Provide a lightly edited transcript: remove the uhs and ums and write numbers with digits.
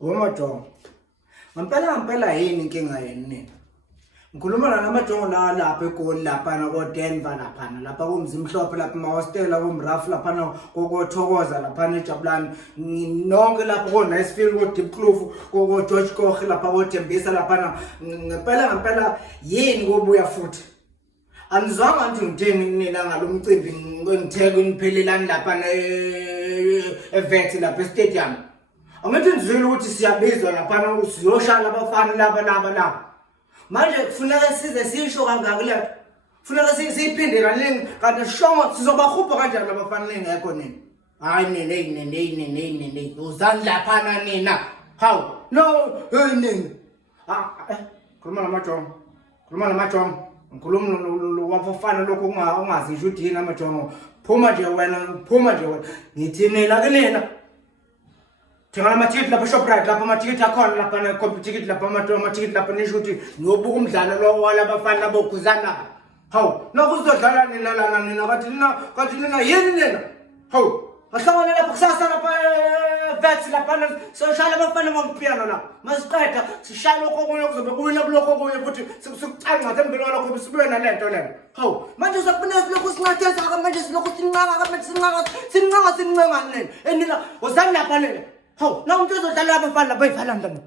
Majongo, ngempela yini inkinga yeni nina? Ngikhuluma namajongo la lapha eGoli lapha ko-Denver laphana lapha kumzimhlophe lapha emahostela kumrafu laphana kokothokoza laphana eJabulani nonke lapha ko-Nicefield ko-Diepkloof ko-George Koch lapha koThembisa laphana ngempela yini kobuya futhi anizwanga nje ngithini nina ngalomcimbi ngitheke niphelelani laphana eVet lapha estadium angithi nizwile ukuthi siyabizwa laphana siyoshaya abafana laba manje kufuneka size sisho kangaka le kufuneka siyiphinde kaningi kanti shongo sizobahupha kanjani abafana lengekho nina hayi nene uzani laphana nina hawu no hey nini khuluma namajongo ngikhuluma wafana lokho ungazisho ukuthi yini amajongo phuma nje wena ngithi nina ke nina Tengala amathikiti lapha Shoprite lapha amathikiti akhona lapha na competition lapha amathikiti lapha nisho ukuthi niyobuka umdlalo lo walabafana laboguzana hawu nokuzodlala nina lana nina kathi nina yini nina hawu ahlangana lapha kusasa lapha Vets lapha soshaya abafana ngompiano la masiqeda sishaya lokho kunye kuzobe kuwina kulokho kunye futhi sikucanca empilo lokho bisibuye nalento lena hawu manje usakufuneka silokhu singathesa manje silokhu sinqanga nina enina uzani lapha nina hawu na umuntu uzodlala abafana bayidlala ndani